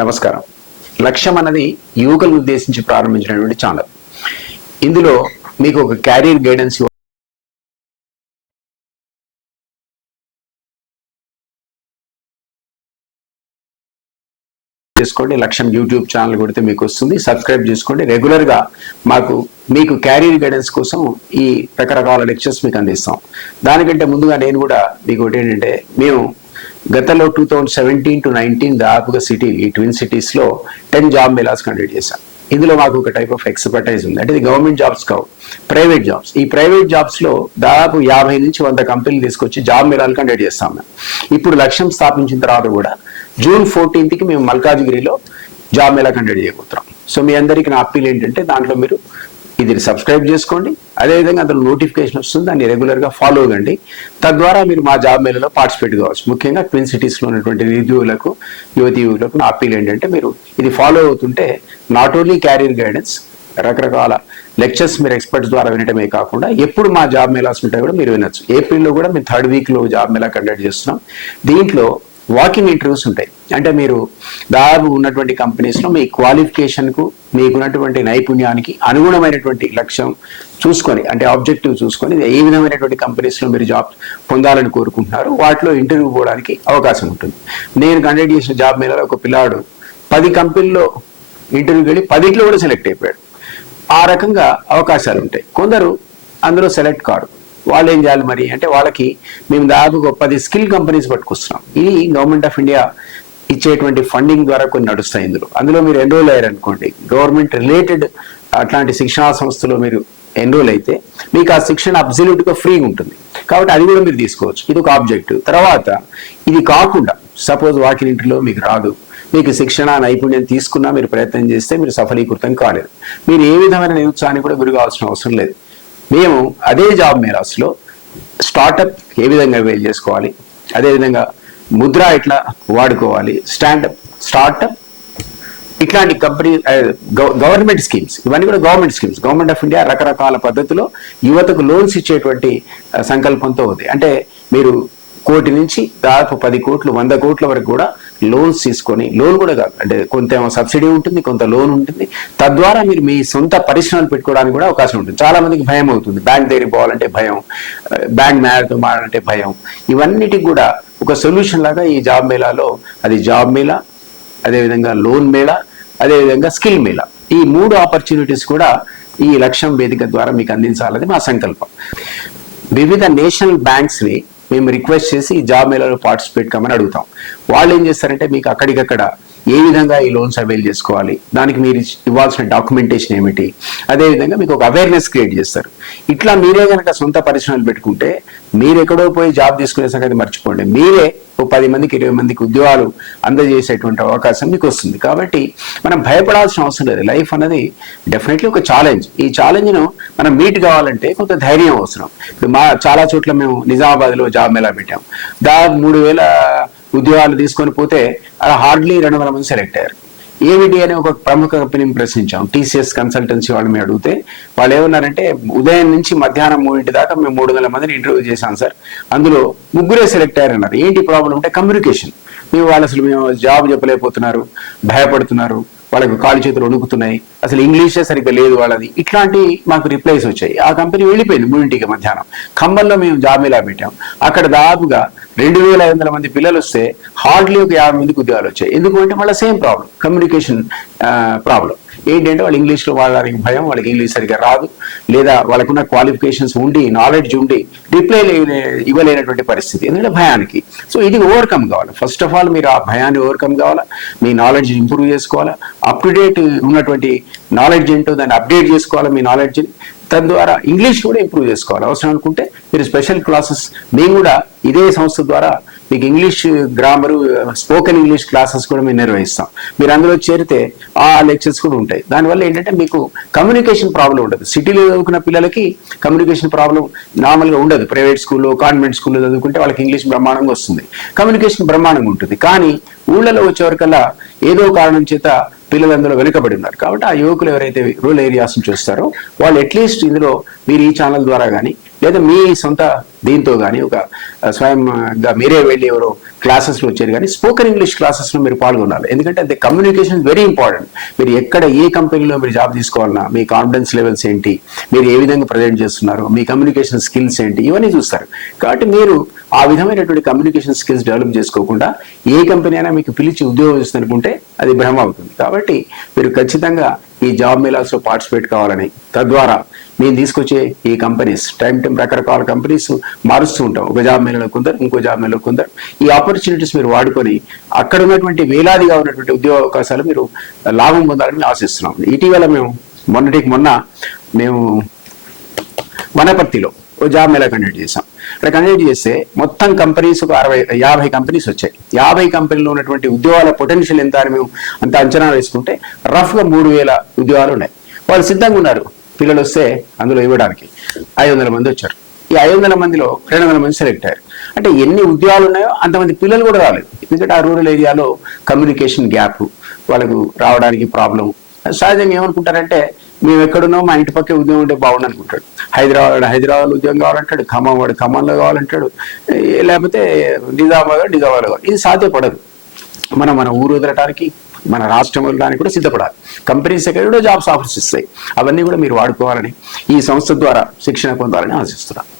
నమస్కారం. లక్ష్యం అన్నది యువకులను ఉద్దేశించి ప్రారంభించినటువంటి ఛానల్. ఇందులో మీకు ఒక క్యారియర్ గైడెన్స్ చేసుకోండి. లక్ష్యం యూట్యూబ్ ఛానల్ కొడితే మీకు వస్తుంది. సబ్స్క్రైబ్ చేసుకోండి. రెగ్యులర్ గా మీకు క్యారియర్ గైడెన్స్ కోసం ఈ రకరకాల లెక్చర్స్ మీకు అందిస్తాం. దానికంటే ముందుగా నేను కూడా మీకు ఒకటి ఏంటంటే, మేము గతంలో 2017 to 19 దాదాపుగా ఈ ట్విన్ సిటీస్ లో 10 జాబ్ మేళాస్ కండక్ట్ చేశాం. ఇందులో మాకు ఒక టైప్ ఆఫ్ ఎక్స్పర్టైజ్ ఉంది. అంటే ఇది గవర్నమెంట్ జాబ్స్ కావు, ప్రైవేట్ జాబ్స్. ఈ ప్రైవేట్ జాబ్స్ లో దాదాపు 50 నుంచి 100 కంపెనీలు తీసుకొచ్చి జాబ్ మేళాలు కండక్ట్ చేస్తాం మేము. ఇప్పుడు లక్ష్యం స్థాపించిన తర్వాత కూడా June 14th మేము మల్కాజ్గిరిలో జాబ్ మేళా కండక్ట్ చేయబోతున్నాం. సో మీ అందరికీ నా అప్పీల్ ఏంటంటే, దాంట్లో మీరు ఇది సబ్స్క్రైబ్ చేసుకోండి. అదేవిధంగా అందులో నోటిఫికేషన్ వస్తుంది, దాన్ని రెగ్యులర్గా ఫాలో అవ్వండి. తద్వారా మీరు మా జాబ్ మేళలో పార్టిసిపేట్ కావచ్చు. ముఖ్యంగా ట్విన్ సిటీస్లో ఉన్నటువంటి నిరుద్యోగులకు, యువకులకు నా అప్పీల్ ఏంటంటే, మీరు ఇది ఫాలో అవుతుంటే నాట్ ఓన్లీ క్యారియర్ గైడెన్స్, రకరకాల లెక్చర్స్ మీరు ఎక్స్పర్ట్స్ ద్వారా వినటమే కాకుండా ఎప్పుడు మా జాబ్ మేళాస్ ఉంటాయి కూడా మీరు వినొచ్చు. ఏప్రిల్లో కూడా మేము 3rd weekలో జాబ్ మేళా కండక్ట్ చేస్తున్నాం. దీంట్లో వాకింగ్ ఇంటర్వ్యూస్ ఉంటాయి. అంటే మీరు దాదాపు ఉన్నటువంటి కంపెనీస్లో మీ క్వాలిఫికేషన్కు, మీకున్నటువంటి నైపుణ్యానికి అనుగుణమైనటువంటి లక్ష్యం చూసుకొని, అంటే ఆబ్జెక్టివ్ చూసుకొని ఏ విధమైనటువంటి కంపెనీస్లో మీరు జాబ్ పొందాలని కోరుకుంటున్నారు, వాటిలో ఇంటర్వ్యూ పోవడానికి అవకాశం ఉంటుంది. నేను కండక్ట్ చేసిన జాబ్ మేళలో ఒక పిల్లాడు 10 కంపెనీల్లో ఇంటర్వ్యూకి వెళ్ళి 10లో కూడా సెలెక్ట్ అయిపోయాడు. ఆ రకంగా అవకాశాలు ఉంటాయి. కొందరు అందులో సెలెక్ట్ కాడు. వాళ్ళు ఏం చేయాలి మరి అంటే, వాళ్ళకి మేము దాదాపు 10 స్కిల్ కంపెనీస్ పట్టుకొస్తున్నాం. ఇది గవర్నమెంట్ ఆఫ్ ఇండియా ఇచ్చేటువంటి ఫండింగ్ ద్వారా కొన్ని నడుస్తాయి. అందులో మీరు ఎన్రోల్ అయ్యారనుకోండి, గవర్నమెంట్ రిలేటెడ్ అట్లాంటి శిక్షణా సంస్థలో మీరు ఎన్రోల్ అయితే మీకు ఆ శిక్షణ అబ్సల్యూట్గా ఫ్రీగా ఉంటుంది. కాబట్టి అది కూడా మీరు తీసుకోవచ్చు. ఇది ఒక ఆబ్జెక్టివ్. తర్వాత ఇది కాకుండా సపోజ్ వాకింగ్ ఇంటర్వ్యూలో మీకు రాదు, మీకు శిక్షణ నైపుణ్యం తీసుకున్నా మీరు ప్రయత్నం చేస్తే మీరు సఫలీకృతం కాలేదు, మీరు ఏ విధమైన నిరుత్సాహానికి కూడా గురి కావాల్సిన అవసరం లేదు. మేము అదే జాబ్ మేళాస్లో స్టార్టప్ ఏ విధంగా అవైల్ చేసుకోవాలి, అదేవిధంగా ముద్ర ఎట్లా వాడుకోవాలి, స్టార్టప్ ఇట్లాంటి కంపెనీ, గవర్నమెంట్ స్కీమ్స్, ఇవన్నీ కూడా government schemes. Government of India రకరకాల పద్ధతిలో యువతకు లోన్స్ ఇచ్చేటువంటి సంకల్పంతో ఉంది. అంటే మీరు 1 కోటి నుంచి దాదాపు 10 కోట్లు 100 కోట్ల వరకు కూడా లోన్స్ తీసుకొని, లోన్ కూడా కాదు అంటే కొంత సబ్సిడీ ఉంటుంది, కొంత లోన్ ఉంటుంది. తద్వారా మీరు మీ సొంత పరిశ్రమలు పెట్టుకోవడానికి కూడా అవకాశం ఉంటుంది. చాలా మందికి భయం అవుతుంది, బ్యాంక్ దగ్గరికి పోవాలంటే భయం, బ్యాంక్ మేనేజర్తో మాట్లాడాలంటే భయం. ఇవన్నిటికి కూడా ఒక సొల్యూషన్ లాగా ఈ జాబ్ మేళాలో, అది జాబ్ మేళా, అదేవిధంగా లోన్ మేళా, అదేవిధంగా స్కిల్ మేళా, ఈ 3 ఆపర్చునిటీస్ కూడా ఈ లక్ష్యం వేదిక ద్వారా మీకు అందించాలని మా సంకల్పం. వివిధ నేషనల్ బ్యాంక్స్ని మేము రిక్వెస్ట్ చేసి ఈ జాబ్ మేళాలో పార్టిసిపేట్ కమ్మని అడుగుతాం. వాళ్ళు ఏం చేస్తారంటే, మీకు అక్కడికక్కడ ఏ విధంగా ఈ లోన్స్ అవైల్ చేసుకోవాలి, దానికి మీరు ఇవ్వాల్సిన డాక్యుమెంటేషన్ ఏమిటి, అదేవిధంగా మీకు ఒక అవేర్నెస్ క్రియేట్ చేస్తారు. ఇట్లా మీరే కనుక సొంత పరిశ్రమలు పెట్టుకుంటే, మీరు ఎక్కడో పోయి జాబ్ తీసుకునే సంగతి మర్చిపోండి, మీరే 10 మందికి 20 మందికి ఉద్యోగాలు అందజేసేటువంటి అవకాశం మీకు వస్తుంది. కాబట్టి మనం భయపడాల్సిన అవసరం లేదు. లైఫ్ అన్నది డెఫినెట్లీ ఒక ఛాలెంజ్. ఈ ఛాలెంజ్ను మనం మీట్ కావాలంటే కొంత ధైర్యం అవసరం. ఇప్పుడు చాలా చోట్ల మేము నిజామాబాద్లో జాబ్ మేళా పెట్టాం. దాదాపు 3000 ఉద్యోగాలు తీసుకొని పోతే అలా హార్డ్లీ 200 మంది సెలెక్ట్ అయ్యారు. ఏవిటి అనే ఒక ప్రముఖ కంపెనీని ప్రశ్నించాం. TCS కన్సల్టెన్సీ వాళ్ళు మేము అడిగితే వాళ్ళు ఏమన్నారంటే, ఉదయం నుంచి మధ్యాహ్నం 3 దాకా మేము 300 మందిని ఇంటర్వ్యూ చేశాం సార్, అందులో 3 సెలెక్ట్ అయ్యారన్నారు. ఏంటి ప్రాబ్లం అంటే కమ్యూనికేషన్. మేము జాబ్ చెప్పలేకపోతున్నారు, భయపడుతున్నారు, వాళ్ళకి కాళ్ళు చేతులు వణుకుతున్నాయి, అసలు ఇంగ్లీషే సరిగ్గా లేదు వాళ్ళది. ఇట్లాంటి మాకు రిప్లైస్ వచ్చాయి. ఆ కంపెనీ వెళ్ళిపోయింది 3ంటికి మధ్యాహ్నం. ఖమ్మంలో మేము జాబ్ మేళా పెట్టాం. అక్కడ దాదాపుగా 2500 మంది పిల్లలు వస్తే హార్డ్లీ ఒక 50 మందికి ఉద్యోగాలు వచ్చాయి. ఎందుకంటే వాళ్ళ సేమ్ ప్రాబ్లం, కమ్యూనికేషన్ ప్రాబ్లం. ఏంటంటే వాళ్ళు ఇంగ్లీష్లో వాళ్ళకి భయం, వాళ్ళకి ఇంగ్లీష్ సరిగ్గా రాదు, లేదా వాళ్ళకున్న క్వాలిఫికేషన్స్ ఉండి, నాలెడ్జ్ ఉండి రిప్లై ఇవ్వలేనటువంటి పరిస్థితి, ఎందుకంటే భయానికి. సో ఇది ఓవర్కమ్ కావాలి. ఫస్ట్ ఆఫ్ ఆల్ మీరు ఆ భయాన్ని ఓవర్కమ్ కావాలా, మీ నాలెడ్జ్ ఇంప్రూవ్ చేసుకోవాలా, అప్ టు డేట్ ఉన్నటువంటి నాలెడ్జ్ ఏంటో దాన్ని అప్డేట్ చేసుకోవాలా మీ నాలెడ్జ్ని. తద్వారా ఇంగ్లీష్ కూడా ఇంప్రూవ్ చేసుకోవాలి. అవసరం అనుకుంటే మీరు స్పెషల్ క్లాసెస్, మేము కూడా ఇదే సంస్థ ద్వారా మీకు English grammar, spoken English classes కూడా మేము నిర్వహిస్తాం. మీరు అందులో చేరితే ఆ లెక్చర్స్ కూడా ఉంటాయి. దానివల్ల ఏంటంటే మీకు కమ్యూనికేషన్ ప్రాబ్లం ఉండదు. సిటీలో చదువుకున్న పిల్లలకి కమ్యూనికేషన్ ప్రాబ్లం నార్మల్గా ఉండదు. ప్రైవేట్ స్కూల్లో, కాన్వెంట్ స్కూల్లో చదువుకుంటే వాళ్ళకి ఇంగ్లీష్ బ్రహ్మాండంగా వస్తుంది, కమ్యూనికేషన్ బ్రహ్మాండంగా ఉంటుంది. కానీ ఊళ్ళలో వచ్చేవరకల్లా ఏదో కారణం చేత పిల్లలందరూ వెనుకబడి ఉన్నారు. కాబట్టి ఆ యువకులు ఎవరైతే రూరల్ ఏరియాస్ నుంచి వస్తారో వాళ్ళు అట్లీస్ట్ ఇందులో మీరు ఈ ఛానల్ ద్వారా కానీ లేదా మీ సొంత దీంతో కానీ ఒక స్వయంగా మీరే వెళ్ళి ఎవరో క్లాసెస్లో వచ్చారు కానీ స్పోకెన్ ఇంగ్లీష్ క్లాసెస్లో మీరు పాల్గొనాలి. ఎందుకంటే అది కమ్యూనికేషన్ వెరీ ఇంపార్టెంట్. మీరు ఎక్కడ ఏ కంపెనీలో మీరు జాబ్ తీసుకోవాలన్నా మీ కాన్ఫిడెన్స్ లెవెల్స్ ఏంటి, మీరు ఏ విధంగా ప్రజెంట్ చేస్తున్నారు, మీ కమ్యూనికేషన్ స్కిల్స్ ఏంటి, ఇవన్నీ చూస్తారు. కాబట్టి మీరు ఆ విధమైనటువంటి కమ్యూనికేషన్ స్కిల్స్ డెవలప్ చేసుకోకుండా ఏ కంపెనీ అయినా మీకు పిలిచి ఉద్యోగం ఇస్తుంది అనుకుంటే అది భ్రమ అవుతుంది. కాబట్టి మీరు ఖచ్చితంగా ఈ జాబ్ మేళాస్లో పార్టిసిపేట్ కావాలని, తద్వారా మేము తీసుకొచ్చే ఈ కంపెనీస్ టైం రకరకాల కంపెనీస్ మారుస్తూ ఉంటాం. ఒక జాబ్ మేళలో కొందరు, ఇంకో జాబ్ మేళలో కొందరు. ఈ ఆపర్చునిటీస్ మీరు వాడుకొని అక్కడ ఉన్నటువంటి వేలాదిగా ఉన్నటువంటి ఉద్యోగ అవకాశాలు మీరు లాభం పొందాలని ఆశిస్తున్నాం. ఇటీవల మేము మొన్న మేము వనపర్తిలో ఓ జాబ్ మేళా కండక్ట్ చేసాం. అక్కడ కండక్ట్ చేస్తే మొత్తం కంపెనీస్ ఒక 50 కంపెనీస్ వచ్చాయి. 50 కంపెనీలో ఉన్నటువంటి ఉద్యోగాల పొటెన్షియల్ ఎంత అని మేము అంత అంచనా వేసుకుంటే రఫ్గా 3000 ఉద్యోగాలు ఉన్నాయి. వాళ్ళు సిద్ధంగా ఉన్నారు. పిల్లలు వస్తే అందులో ఇవ్వడానికి 500 మంది వచ్చారు. ఈ 500 మందిలో 200 మంది సెలెక్ట్ అయ్యారు. అంటే ఎన్ని ఉద్యోగాలు ఉన్నాయో అంతమంది పిల్లలు కూడా రాలేదు. ఎందుకంటే ఆ రూరల్ ఏరియాలో కమ్యూనికేషన్ గ్యాప్, వాళ్ళకు రావడానికి ప్రాబ్లం. సహజంగా ఏమనుకుంటారంటే మేము ఎక్కడున్నాం, మా ఇంటి పక్కే ఉద్యోగం ఉంటే బాగుండు అనుకుంటాడు. హైదరాబాద్ ఉద్యోగం కావాలంటాడు, ఖమ్మంలో కావాలంటాడు, లేకపోతే నిజామాబాద్లో కావాలి. ఇది సాధ్యపడదు. మన ఊరు వదలటానికి, మన రాష్ట్రం వదలడానికి కూడా సిద్ధపడాలి. కంపెనీస్ ఎక్కడ కూడా జాబ్స్ ఆఫర్స్ ఇస్తాయి. అవన్నీ కూడా మీరు వాడుకోవాలని, ఈ సంస్థ ద్వారా శిక్షణ పొందాలని ఆశిస్తున్నాను.